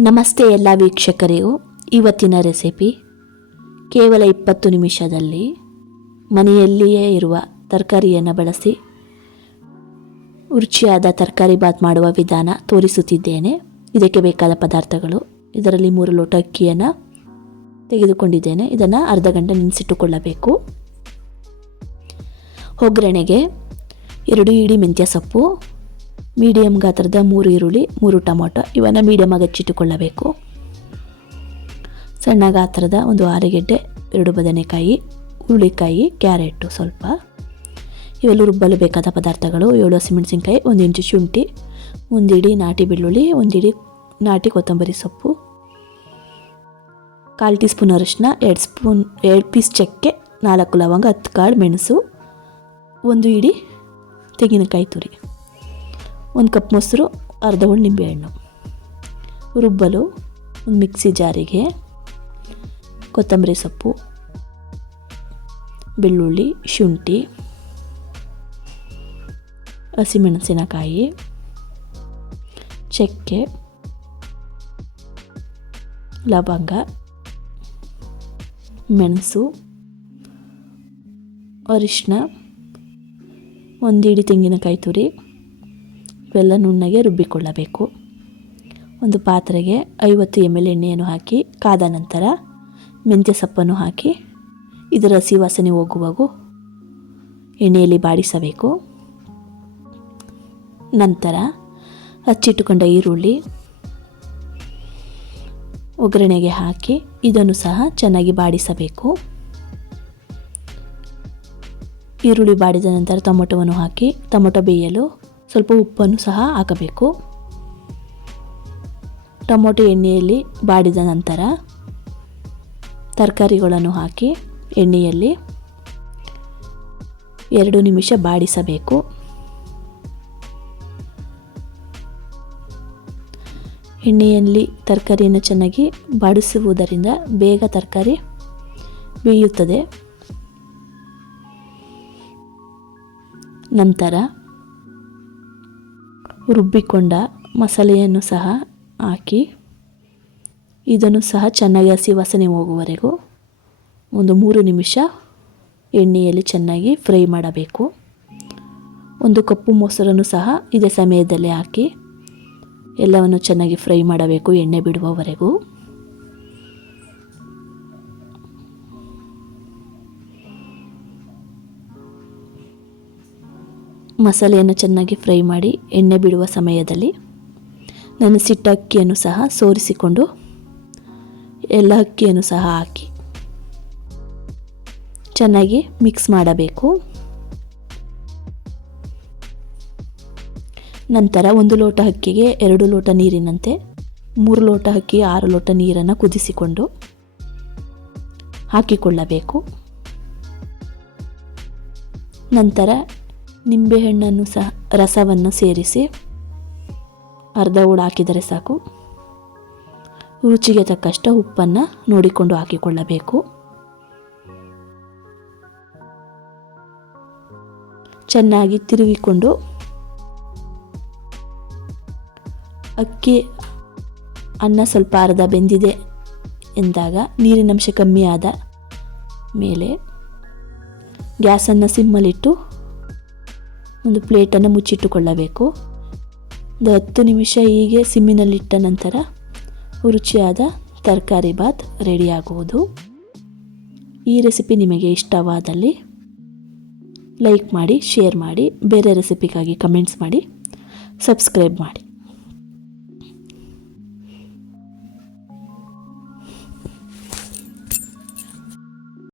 ನಮಸ್ತೆ ಎಲ್ಲ ವೀಕ್ಷಕರಿಗೂ. ಇವತ್ತಿನ ರೆಸಿಪಿ ಕೇವಲ ಇಪ್ಪತ್ತು ನಿಮಿಷದಲ್ಲಿ ಮನೆಯಲ್ಲಿಯೇ ಇರುವ ತರಕಾರಿಯನ್ನು ಬಳಸಿ ರುಚಿಯಾದ ತರಕಾರಿ ಬಾತ್ ಮಾಡುವ ವಿಧಾನ ತೋರಿಸುತ್ತಿದ್ದೇನೆ. ಇದಕ್ಕೆ ಬೇಕಾದ ಪದಾರ್ಥಗಳು. ಇದರಲ್ಲಿ ಮೂರು ಲೋಟ ಅಕ್ಕಿಯನ್ನು ತೆಗೆದುಕೊಂಡಿದ್ದೇನೆ. ಇದನ್ನು ಅರ್ಧ ಗಂಟೆ ನೆನೆಸಿಟ್ಟುಕೊಳ್ಳಬೇಕು ಒಗ್ಗರಣೆಗೆ ಎರಡು ಇಡಿ ಮೆಂತ್ಯ ಸೊಪ್ಪು ಮೀಡಿಯಮ್ ಗಾತ್ರದ ಮೂರು ಈರುಳ್ಳಿ, ಮೂರು ಟೊಮೊಟೊ, ಇವನ್ನು ಮೀಡಿಯಮ್ ಆಗಿ ಹಚ್ಚಿಟ್ಟುಕೊಳ್ಳಬೇಕು. ಸಣ್ಣ ಗಾತ್ರದ ಒಂದು ಆಲೂಗೆಡ್ಡೆ, ಎರಡು ಬದನೆಕಾಯಿ, ಹುರುಳಿಕಾಯಿ, ಕ್ಯಾರೆಟು ಸ್ವಲ್ಪ. ಇವೆಲ್ಲ ರುಬ್ಬಲು ಬೇಕಾದ ಪದಾರ್ಥಗಳು ಏಳು ಹಸಿಮೆಣಸಿನ್ಕಾಯಿ, ಒಂದು ಇಂಚು ಶುಂಠಿ ಒಂದಿಡಿ ನಾಟಿ ಬೆಳ್ಳುಳ್ಳಿ ಒಂದಿಡಿ ನಾಟಿ ಕೊತ್ತಂಬರಿ ಸೊಪ್ಪು. ಕಾಲು ಟೀ ಸ್ಪೂನ್ ಅರಿಶಿನ, ಎರಡು ಸ್ಪೂನ್, ಎರಡು ಪೀಸ್ ಚಕ್ಕೆ, ನಾಲ್ಕು ಲವಂಗ, ಹತ್ತು ಕಾಳು ಮೆಣಸು, ಒಂದು ಇಡಿ ತೆಂಗಿನಕಾಯಿ ತುರಿ. ಒಂದು ಕಪ್ ಮೊಸರು, ಅರ್ಧ ಹುಣ್ಣು. ನಿಂಬೆಹಣ್ಣು ರುಬ್ಬಲು ಒಂದು ಮಿಕ್ಸಿ ಜಾರಿಗೆ ಕೊತ್ತಂಬರಿ ಸೊಪ್ಪು, ಬೆಳ್ಳುಳ್ಳಿ, ಶುಂಠಿ, ಹಸಿಮೆಣಸಿನಕಾಯಿ, ಚಕ್ಕೆ, ಲವಂಗ, ಮೆಣಸು ಅರಿಶಿನ ಒಂದಿಡಿ ತೆಂಗಿನಕಾಯಿ ತುರಿ ಇವೆಲ್ಲ ನುಣ್ಣಗೆ ರುಬ್ಬಿಕೊಳ್ಳಬೇಕು. ಒಂದು ಪಾತ್ರೆಗೆ ಐವತ್ತು ಎಂ ಎಲ್ ಎಣ್ಣೆಯನ್ನು ಹಾಕಿ, ಕಾದ ನಂತರ ಮೆಂತ್ಯ ಸೊಪ್ಪನ್ನು ಹಾಕಿ, ಇದರ ಹಸಿ ವಾಸನೆ ಹೋಗುವಾಗೂ ಎಣ್ಣೆಯಲ್ಲಿ ಬಾಡಿಸಬೇಕು. ನಂತರ ಹಚ್ಚಿಟ್ಟುಕೊಂಡ ಈರುಳ್ಳಿ ಒಗ್ಗರಣೆಗೆ ಹಾಕಿ, ಇದನ್ನು ಸಹ ಚೆನ್ನಾಗಿ ಬಾಡಿಸಬೇಕು. ಈರುಳ್ಳಿ ಬಾಡಿದ ನಂತರ ಟೊಮೊಟೊವನ್ನು ಹಾಕಿ, ಟೊಮೊಟೊ ಬೇಯಲು ಸ್ವಲ್ಪ ಉಪ್ಪನ್ನು ಸಹ ಹಾಕಬೇಕು. ಟೊಮೊಟೊ ಎಣ್ಣೆಯಲ್ಲಿ ಬಾಡಿದ ನಂತರ ತರಕಾರಿಗಳನ್ನು ಹಾಕಿ, ಎಣ್ಣೆಯಲ್ಲಿ ಎರಡು ನಿಮಿಷ ಬಾಡಿಸಬೇಕು. ಎಣ್ಣೆಯಲ್ಲಿ ತರಕಾರಿಯನ್ನು ಚೆನ್ನಾಗಿ ಬಾಡಿಸುವುದರಿಂದ ಬೇಗ ತರಕಾರಿ ಬೇಯುತ್ತದೆ. ನಂತರ ರುಬ್ಬಿಕೊಂಡ ಮಸಾಲೆಯನ್ನು ಸಹ ಹಾಕಿ, ಇದನ್ನು ಸಹ ಚೆನ್ನಾಗಿ ಹಸಿ ವಾಸನೆ ಹೋಗುವವರೆಗೂ ಒಂದು ಮೂರು ನಿಮಿಷ ಎಣ್ಣೆಯಲ್ಲಿ ಚೆನ್ನಾಗಿ ಫ್ರೈ ಮಾಡಬೇಕು. ಒಂದು ಕಪ್ಪು ಮೊಸರನ್ನು ಸಹ ಇದೇ ಸಮಯದಲ್ಲಿ ಹಾಕಿ ಎಲ್ಲವನ್ನು ಚೆನ್ನಾಗಿ ಫ್ರೈ ಮಾಡಬೇಕು ಎಣ್ಣೆ ಬಿಡುವವರೆಗೂ. ಮಸಾಲೆಯನ್ನು ಚೆನ್ನಾಗಿ ಫ್ರೈ ಮಾಡಿ ಎಣ್ಣೆ ಬಿಡುವ ಸಮಯದಲ್ಲಿ ನಾನು ಸಿಟ್ಟ ಅಕ್ಕಿಯನ್ನು ಸಹ ಸೋರಿಸಿಕೊಂಡು ಎಲ್ಲ ಅಕ್ಕಿಯನ್ನು ಸಹ ಹಾಕಿ. ಚೆನ್ನಾಗಿ ಮಿಕ್ಸ್ ಮಾಡಬೇಕು. ನಂತರ ಒಂದು ಲೋಟ ಅಕ್ಕಿಗೆ ಎರಡು ಲೋಟ ನೀರಿನಂತೆ ಮೂರು ಲೋಟ ಅಕ್ಕಿ, ಆರು ಲೋಟ ನೀರನ್ನು ಕುದಿಸಿಕೊಂಡು ಹಾಕಿಕೊಳ್ಳಬೇಕು. ನಂತರ ನಿಂಬೆಹಣ್ಣನ್ನು ಸಹ ರಸವನ್ನು ಸೇರಿಸಿ ಅರ್ಧ ಹೂಳು ಹಾಕಿದರೆ ಸಾಕು. ರುಚಿಗೆ ತಕ್ಕಷ್ಟು ಉಪ್ಪನ್ನು ನೋಡಿಕೊಂಡು ಹಾಕಿಕೊಳ್ಳಬೇಕು. ಚೆನ್ನಾಗಿ ತಿರುವಿಕೊಂಡು ಅಕ್ಕಿ, ಅನ್ನ ಸ್ವಲ್ಪ ಅರ್ಧ ಬೆಂದಿದೆ ಎಂದಾಗ ನೀರಿನಂಶ ಕಮ್ಮಿಯಾದ ಮೇಲೆ ಗ್ಯಾಸನ್ನು ಸಿಮ್ಮಲಿಟ್ಟು ಒಂದು ಪ್ಲೇಟನ್ನು ಮುಚ್ಚಿಟ್ಟುಕೊಳ್ಳಬೇಕು. ಒಂದು ಹತ್ತು ನಿಮಿಷ ಹೀಗೆ ಸಿಮ್ಮಿನಲ್ಲಿಟ್ಟ ನಂತರ ರುಚಿಯಾದ ತರಕಾರಿ ಬಾತ್ ರೆಡಿಯಾಗುವುದು. ಈ ರೆಸಿಪಿ ನಿಮಗೆ ಇಷ್ಟವಾದಲ್ಲಿ ಲೈಕ್ ಮಾಡಿ, ಶೇರ್ ಮಾಡಿ, ಬೇರೆ ರೆಸಿಪಿಗಾಗಿ ಕಮೆಂಟ್ಸ್ ಮಾಡಿ, ಸಬ್ಸ್ಕ್ರೈಬ್ ಮಾಡಿ.